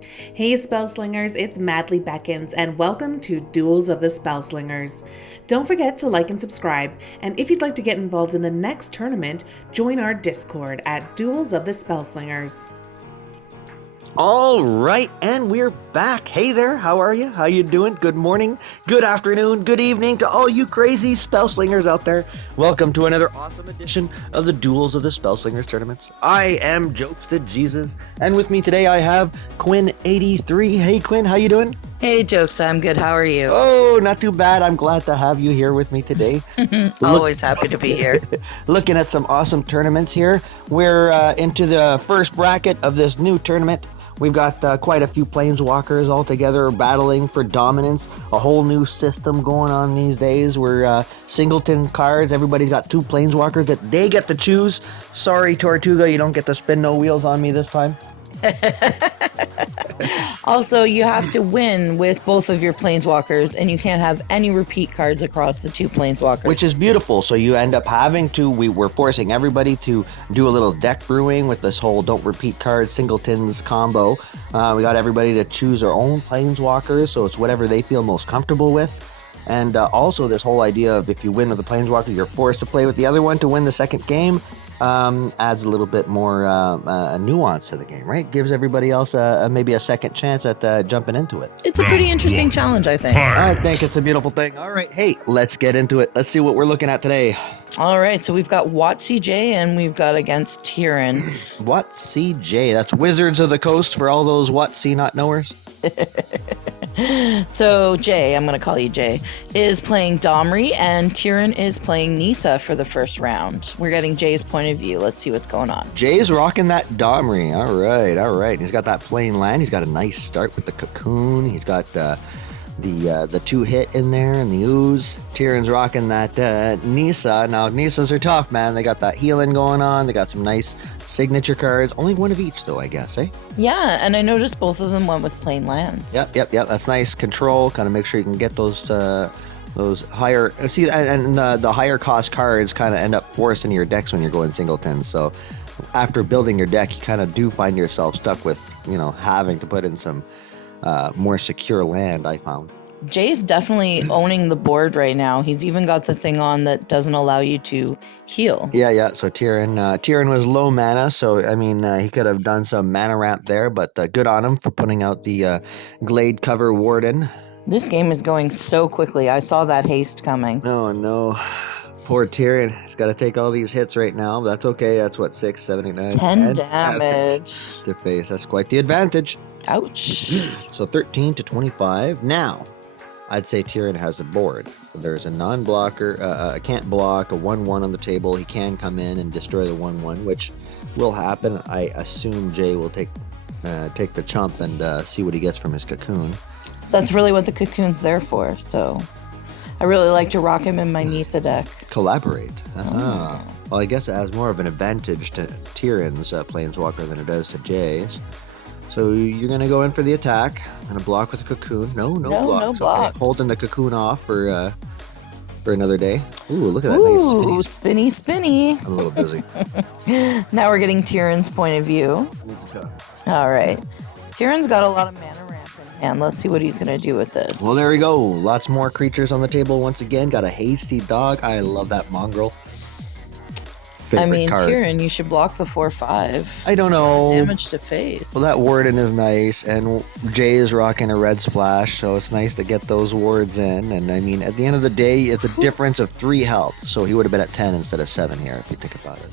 Hey Spellslingers, it's Madly Beckons, and welcome to Duels of the Spellslingers. Don't forget to like and subscribe, and if you'd like to get involved in the next tournament, join our Discord at Duels of the Spellslingers. All right, and we're back. Hey there, how are you? How you doing? Good morning, good afternoon, good evening to all you crazy Spellslingers out there. Welcome to another awesome edition of the Duels of the Spellslingers tournaments. I am JokeztaJesus, and with me today I have Quinn83. Hey Quinn, how you doing? Hey Jokes, I'm good. How are you? Oh, not too bad. I'm glad to have you here with me today. Always happy to be here. Looking at some awesome tournaments here. We're into the first bracket of this new tournament. We've got quite a few Planeswalkers all together battling for dominance. A whole new system going on these days. We're Singleton cards. Everybody's got two Planeswalkers that they get to choose. Sorry, Tortuga, you don't get to spin no wheels on me this time. Also, you have to win with both of your Planeswalkers, and you can't have any repeat cards across the two Planeswalkers. Which is beautiful. So you end up having to, we're forcing everybody to do a little deck brewing with this whole don't repeat cards Singletons combo. We got everybody to choose their own Planeswalkers, so it's whatever they feel most comfortable with. And also this whole idea of if you win with the Planeswalker, you're forced to play with the other one to win the second game. Adds a little bit more nuance to the game, right? Gives everybody else maybe a second chance at jumping into it. It's a pretty interesting challenge, I think. I think it's a beautiful thing. All right, hey, let's get into it. Let's see what we're looking at today. All right, so we've got WotCJ and we've got against Tieryn. WotCJ, that's Wizards of the Coast for all those WotC not knowers. So Jay, I'm going to call you Jay, is playing Domri, and Tieryn is playing Nisa for the first round. We're getting Jay's point of view. Let's see what's going on. Jay's rocking that Domri. All right. He's got that plain land. He's got a nice start with the Cocoon. He's got the 2-hit in there and the ooze. Tyrion's rocking that Nisa. Now, Nisas are tough, man. They got that healing going on. They got some nice signature cards. Only one of each, though, I guess, eh? Yeah, and I noticed both of them went with plain lands. Yep. That's nice control. Kind of make sure you can get those higher... See, and the higher cost cards kind of end up forcing your decks when you're going singleton. So after building your deck, you kind of do find yourself stuck with, having to put in some more secure land, I found. Jay's definitely owning the board right now. He's even got the thing on that doesn't allow you to heal. Yeah. So Tieryn was low mana, so he could have done some mana ramp there, but good on him for putting out the Glade Cover Warden. This game is going so quickly. I saw that haste coming. Oh no. Poor Tieryn. He's got to take all these hits right now. That's okay. That's what, 6, 7, 8, 9, 10 damage. To face. That's quite the advantage. Ouch. So 13 to 25. Now, I'd say Tieryn has a board. There's a non-blocker, can't block, a 1-1 on the table. He can come in and destroy the 1-1, which will happen. I assume Jay will take the chump and see what he gets from his Cocoon. That's really what the Cocoon's there for, so... I really like to rock him in my Nisa deck. Collaborate. Well, I guess it has more of an advantage to Tyrion's Planeswalker than it does to Jay's. So you're going to go in for the attack. Going to block with a Cocoon. No blocks. No blocks. Okay. Holding the Cocoon off for another day. Ooh, look at that nice spinny. I'm a little busy. Now we're getting Tyrion's point of view. All right. Tyrion's got a lot of mana ramp in hand. Let's see what he's going to do with this. Well, there we go. Lots more creatures on the table once again. Got a hasty dog. I love that mongrel. Favorite card. Tieryn, you should block the 4/5. I don't know. Damage to face. Well, that Warden is nice, and Jay is rocking a red splash, so it's nice to get those wards in. And at the end of the day, it's a difference of 3 health, so he would have been at 10 instead of 7 here, if you think about it.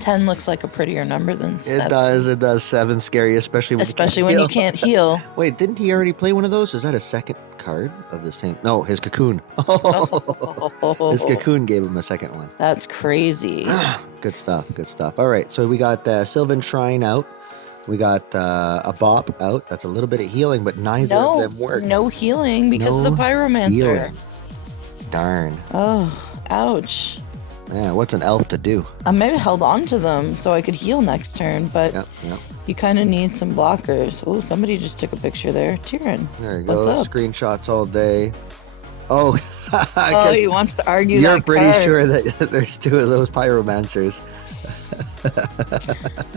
10 looks like a prettier number than 7. It does. 7 scary, especially when you can't heal. Wait, didn't he already play one of those? Is that a second card of the same? No, his Cocoon. His Cocoon gave him a second one. That's crazy. Good stuff. All right, so we got Sylvan Shrine out. We got a Bop out. That's a little bit of healing, but neither of them work. No healing because of the Pyromancer. Healing. Darn. Oh, ouch. Yeah, what's an elf to do? I might have held on to them so I could heal next turn, but you kind of need some blockers. Oh, somebody just took a picture there. Tieryn. There you go. What's up? Screenshots all day. Oh, he wants to argue you're that pretty card. sure that there's 2 of those Pyromancers.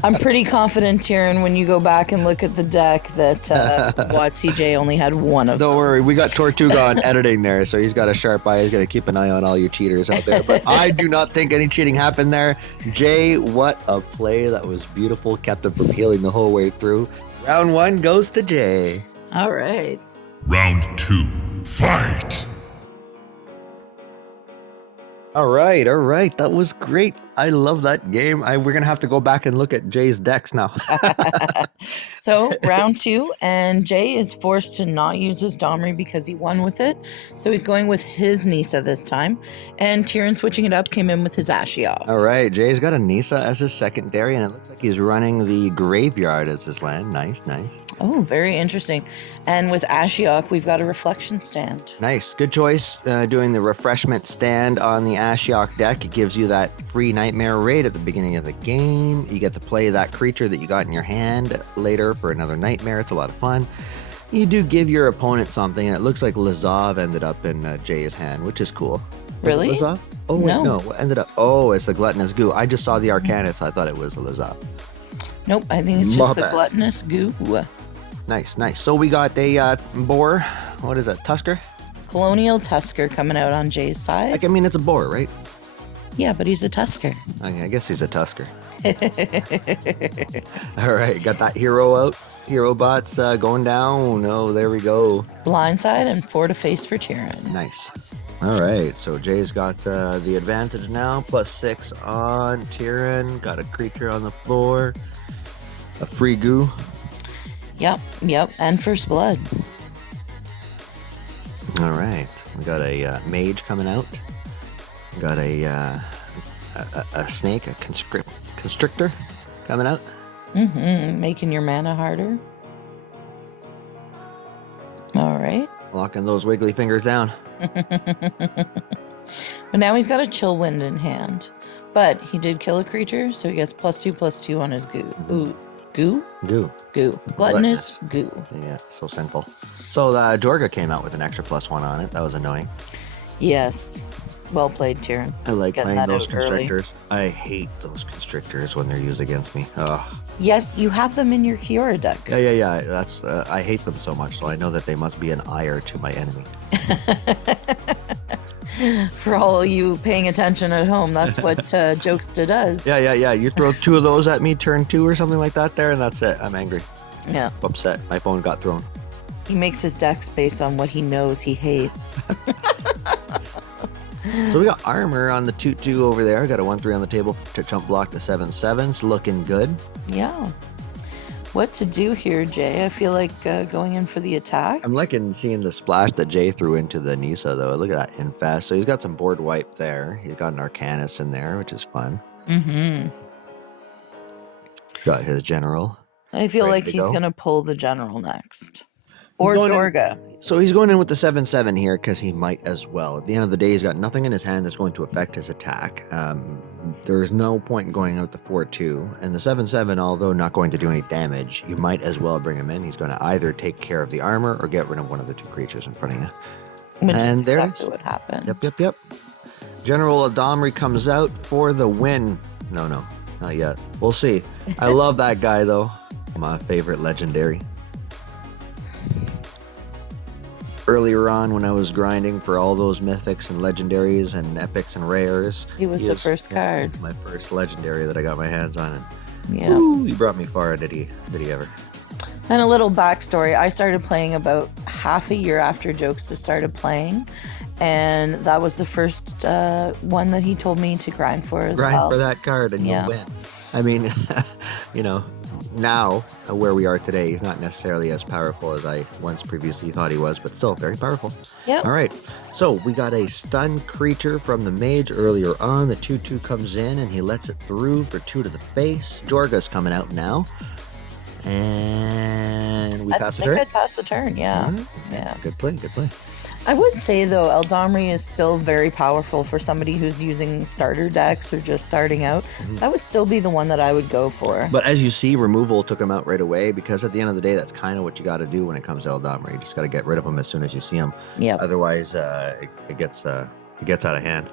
I'm pretty confident, Tieryn, when you go back and look at the deck that CJ only had one of them. Don't worry, we got Tortuga on editing there, so he's got a sharp eye. He's going to keep an eye on all you cheaters out there. But I do not think any cheating happened there. Jay, what a play. That was beautiful. Kept him from healing the whole way through. Round 1 goes to Jay. All right. Round 2, fight! All right. That was great. I love that game. We're going to have to go back and look at Jay's decks now. So round 2, and Jay is forced to not use his Domri because he won with it. So he's going with his Nisa this time. And Tieryn, switching it up, came in with his Ashiok. All right. Jay's got a Nisa as his secondary, and it looks like he's running the Graveyard as his land. Nice. Oh, very interesting. And with Ashiok, we've got a Reflection Stand. Nice. Good choice doing the Refreshment Stand on the Ashiok deck. It gives you that free Nightmare Raid at the beginning of the game. You get to play that creature that you got in your hand later for another Nightmare. It's a lot of fun. You do give your opponent something, and it looks like Lazav ended up in Jay's hand, which is cool. Really? Was it Lazav? Oh, wait, no. What ended up? Oh, it's the Gluttonous Goo. I just saw the Arcanist, so I thought it was a Lazav. Nope, I think it's just the Gluttonous Goo. Nice. So we got a boar. What is that? Tusker? Colonial Tusker coming out on Jay's side. Like, I mean, it's a boar, right? Yeah, but he's a Tusker. Okay, I guess he's a Tusker. All right, got that hero out. Hero bots going down. Oh, there we go. Blindside and 4 to face for Tieryn. Nice. All right, so Jay's got the advantage now. +6 on Tieryn. Got a creature on the floor. A free goo. Yep. And First Blood. All right, we got a mage coming out. We got a snake, a constrictor coming out. Making your mana harder. All right. Locking those wiggly fingers down. But now he's got a Chill Wind in hand. But he did kill a creature, so he gets +2/+2 on his goo. Ooh. Goo. Gluttonous goo. Yeah, so simple. So Dorga came out with an extra +1 on it. That was annoying. Yes. Well played, Tieryn. I like Getting playing that those out early. constrictors. I hate those constrictors when they're used against me. Ugh. Yet you have them in your Kiora deck. Yeah. That's I hate them so much, so I know that they must be an ire to my enemy. For all you paying attention at home, that's what Jokesta does. Yeah. You throw 2 of those at me, turn 2 or something like that there, and that's it. I'm angry. Yeah. Upset. My phone got thrown. He makes his decks based on what he knows he hates. So we got armor on the 2/2 over there. Got a 1/3 on the table to chump block the 7/7. It's looking good. Yeah. What to do here, Jay? I feel like going in for the attack. I'm liking seeing the splash that Jay threw into the Nisa, though. Look at that infest. So he's got some board wipe there. He's got an Arcanist in there, which is fun. Got his general. I feel ready like to he's go. going to pull the general next. Or going in- Jorga. So he's going in with the 7/7 here because he might as well. At the end of the day, he's got nothing in his hand that's going to affect his attack. There's no point in going out the 4/2. And the 7/7, although not going to do any damage, you might as well bring him in. He's going to either take care of the armor or get rid of one of the 2 creatures in front of you. Which And is there exactly is. what happened. Yep. General Adamri comes out for the win. No, not yet. We'll see. I love that guy, though. My favorite legendary. Earlier on, when I was grinding for all those mythics and legendaries and epics and rares, He was the first card. my first legendary that I got my hands on. And Yeah. ooh, he brought me far, did he ever? And a little backstory. I started playing about half a year after Jokesta started playing. And that was the first one that he told me to grind for as well. Grind for that card and Yeah. you'll win. I mean, now where we are today, he's not necessarily as powerful as I once previously thought he was, but still very powerful. Yep. All right, so we got a stun creature from the mage earlier on. The 2/2 comes in and he lets it through for 2 to the face. Dorga's coming out now. And we pass the I turn. think I'd pass the turn, yeah. All right. Yeah. Good play. I would say, though, Eldamri is still very powerful for somebody who's using starter decks or just starting out. That would still be the one that I would go for. But as you see, removal took him out right away because at the end of the day, that's kind of what you got to do when it comes to Eldamri. You just got to get rid of him as soon as you see him. Yeah. Otherwise, it gets out of hand.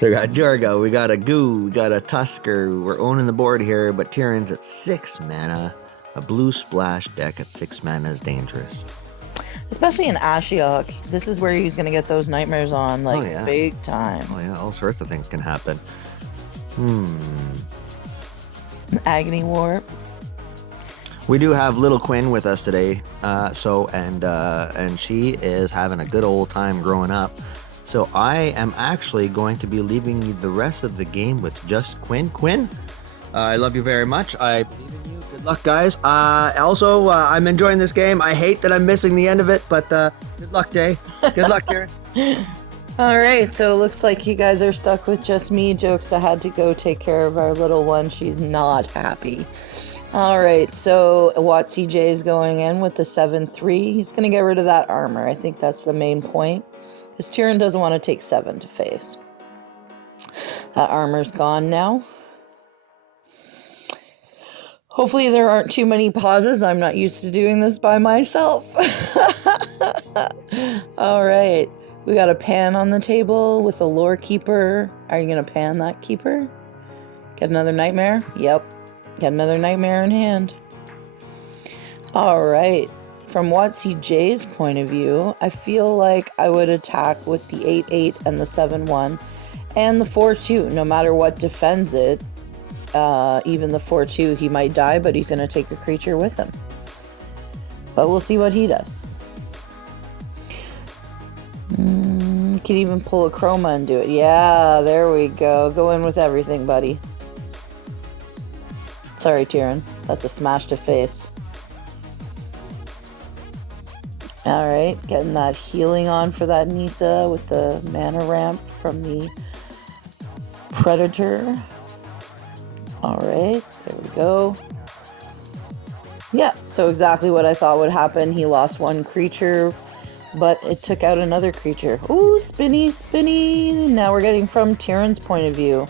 So we got Jorgo, we got a Goo, we got a Tusker. We're owning the board here, but Tyrion's at 6 mana. A blue splash deck at 6 mana is dangerous. Especially in Ashiok. This is where he's going to get those nightmares on, like, big time. Oh, yeah, all sorts of things can happen. Agony Warp. We do have little Quinn with us today, and she is having a good old time growing up. So I am actually going to be leaving the rest of the game with just Quinn. Quinn, I love you very much. I believe in you. Good luck, guys. I'm enjoying this game. I hate that I'm missing the end of it, but good luck, Jay. Good luck, Tieryn. All right, so it looks like you guys are stuck with just me. Jokesta had to go take care of our little one. She's not happy. All right, so WotCJ is going in with the 7/3. He's going to get rid of that armor. I think that's the main point. Because Tieryn doesn't want to take 7 to face. That armor's gone now. Hopefully there aren't too many pauses. I'm not used to doing this by myself. All right. We got a pan on the table with a lore keeper. Are you going to pan that keeper? Get another nightmare? Yep. Get another nightmare in hand. All right. From WotCJ's point of view, I feel like I would attack with the 8/8 and the 7/1 and the 4/2, no matter what defends it. Even the 4/2, he might die, but he's going to take a creature with him. But we'll see what he does. You could even pull a Chroma and do it. Yeah, there we go. Go in with everything, buddy. Sorry, Tieryn. That's a smash to face. Alright, getting that healing on for that Nisa with the mana ramp from the Predator. Alright, there we go. Yeah, so exactly what I thought would happen. He lost one creature, but it took out another creature. Ooh, spinny, spinny. Now we're getting from Tyrion's point of view.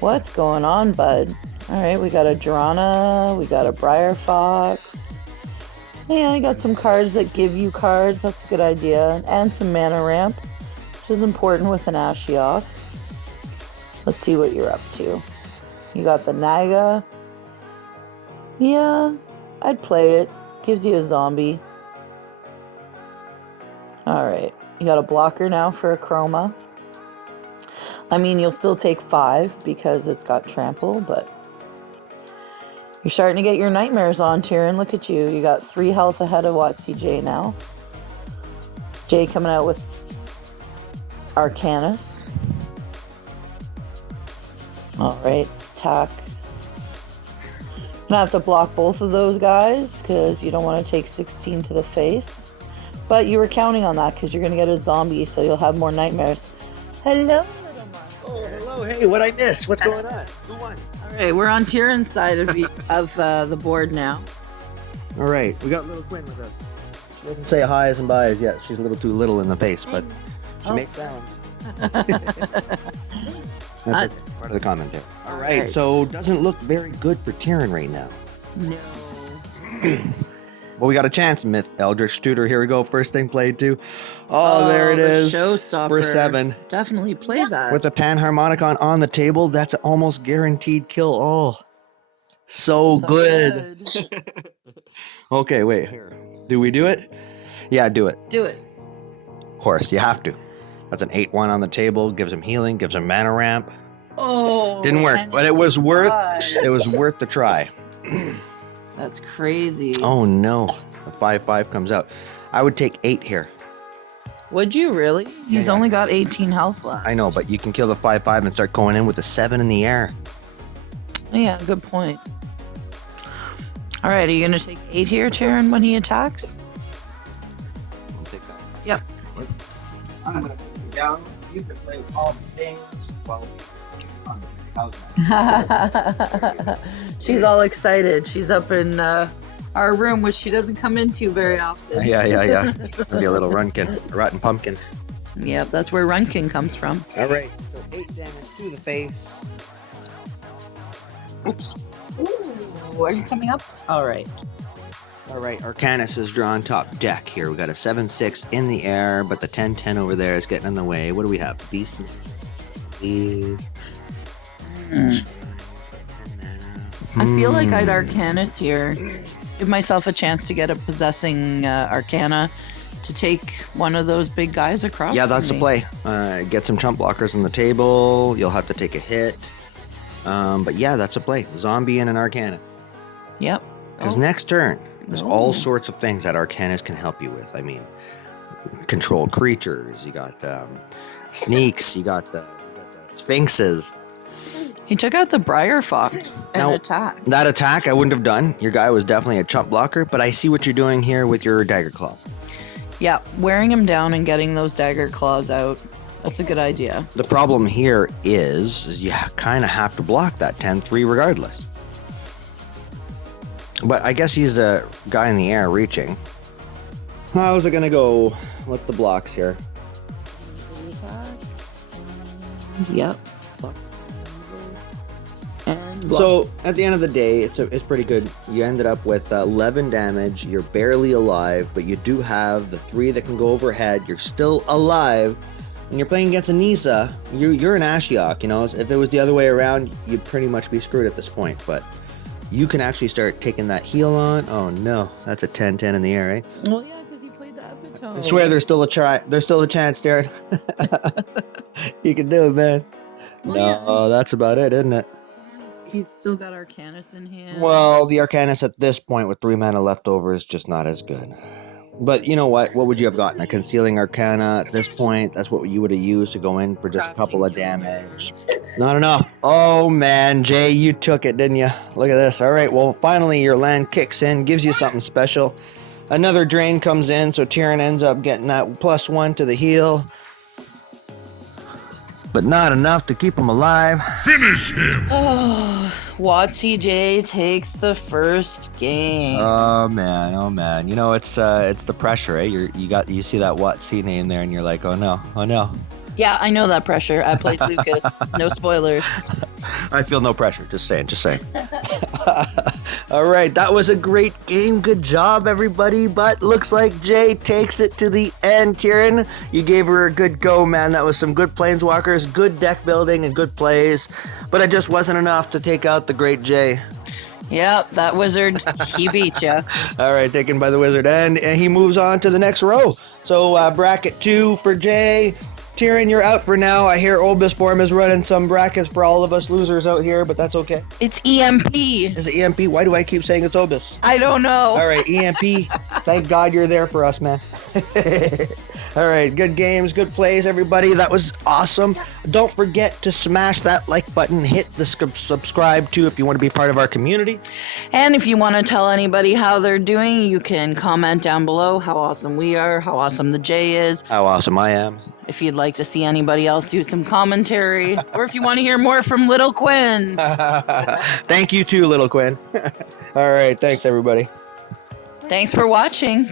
What's going on, bud? Alright, we got a Drana, we got a Briar Fox. Yeah, I got some cards that give you cards. That's a good idea. And some mana ramp, which is important with an Ashiok. Let's see what you're up to. You got the Naga. Yeah, I'd play it. Gives you a zombie. Alright, you got a blocker now for a Chroma. I mean, you'll still take 5 because it's got trample, but you're starting to get your nightmares on, Tieryn. Look at you. You got 3 health ahead of WotCJ now. Jay coming out with Arcanus. Alright, attack. Gonna have to block both of those guys because you don't want to take 16 to the face. But you were counting on that because you're gonna get a zombie, so you'll have more nightmares. Hello, little Mark. Oh, hello. Hey, what'd I miss? What's going on? Who won? Alright, we're on Tyrion's side of the board now. All right, we got little Quinn with us. She doesn't say hi's and byes yet. She's a little too little in the face, but she makes sounds. That's part of the commentary. All right, so doesn't look very good for Tieryn right now. No. Well, we got a chance, Myth Eldritch Tutor. Here we go. First thing played too. Oh, there it is. Showstopper. We're 7. Definitely play that. With the Panharmonicon on the table, that's an almost guaranteed kill. Oh, so good. Okay, wait. Do we do it? Yeah, do it. Do it. Of course, you have to. That's an 8/1 on the table. Gives him healing. Gives him mana ramp. Oh. Didn't work, but it was worth. It was worth the try. That's crazy. Oh no, the 5/5 comes out. I would take 8 here. Would you really? He's only got 18 health left. I know, but you can kill the 5/5 and start going in with a 7 in the air. Yeah, good point. All right, are you gonna take 8 here, Tyryn, when he attacks? I'll take that. Yep. I'm gonna put you down. You can play all the games while we She's all excited. She's up in our room, which she doesn't come into very often. Yeah. Maybe a little runkin, a rotten pumpkin. Yep, that's where Runkin comes from. All right, so 8 damage to the face. Oops. Ooh, are you coming up? All right. Arcanus is drawn top deck here. We got a 7/6 in the air, but the 10/10 over there is getting in the way. What do we have? Beast. please. I feel like I'd Arcanus here. Give myself a chance to get a possessing Arcana to take one of those big guys across. Yeah, that's from the me. play. Get some chump blockers on the table. You'll have to take a hit. But yeah, that's a play. Zombie and an Arcana. Yep. Because Oh. next turn, there's all sorts of things that Arcanus can help you with. I mean, control creatures. You got sneaks. You got the sphinxes. He took out the Briar Fox and Now- attacked. That attack I wouldn't have done. Your guy was definitely a chump blocker, but I see what you're doing here with your dagger claw. Yeah, wearing him down and getting those dagger claws out. That's a good idea. The problem here is you kind of have to block that 10-3 regardless. But I guess he's the guy in the air reaching. How's it gonna go? What's the blocks here? Yep. And So at the end of the day, it's pretty good. You ended up with 11 damage. You're barely alive, but you do have the 3 that can go overhead. You're still alive. When you're playing against a Nisa, you're an Ashiok, you know. If it was the other way around, you'd pretty much be screwed at this point. But you can actually start taking that heal on. Oh no, that's a 10-10 in the air, right? Well, yeah, because he played the epitome. I swear there's still a try. There's still a chance, Tieryn. You can do it, man. Well, No, that's about it, isn't it? He's still got Arcanus in hand. Well, the Arcanus at this point with 3 mana left over is just not as good. But you know what? What would you have gotten? A Concealing Arcana at this point? That's what you would have used to go in for just a couple of damage. Not enough. Oh man, Jay, you took it, didn't you? Look at this. All right, well, finally your land kicks in, gives you something special. Another drain comes in, so Tieryn ends up getting that +1 to the heal. But not enough to keep him alive. Finish him! Oh, Watsy J takes the first game. Oh man. You know it's the pressure, eh? You see that Watsy name there, and you're like, oh no. Yeah, I know that pressure. I played Lucas. No spoilers. I feel no pressure. Just saying. All right, that was a great game. Good job, everybody. But looks like Jay takes it to the end. Tieryn, you gave her a good go, man. That was some good Planeswalkers, good deck building, and good plays. But it just wasn't enough to take out the great Jay. Yep, that wizard, he beat ya. All right, taken by the wizard. And he moves on to the next row. So bracket 2 for Jay. Tieryn, you're out for now. I hear Obus Form is running some brackets for all of us losers out here, but that's okay. It's EMP. Is it EMP? Why do I keep saying it's Obus? I don't know. All right, EMP. Thank God you're there for us, man. All right, good games, good plays, everybody. That was awesome. Don't forget to smash that like button. Hit the subscribe too if you want to be part of our community. And if you want to tell anybody how they're doing, you can comment down below how awesome we are, how awesome the J is. How awesome I am. If you'd like to see anybody else do some commentary, or if you want to hear more from Little Quinn. Thank you too, Little Quinn. All right, thanks everybody. Thanks for watching.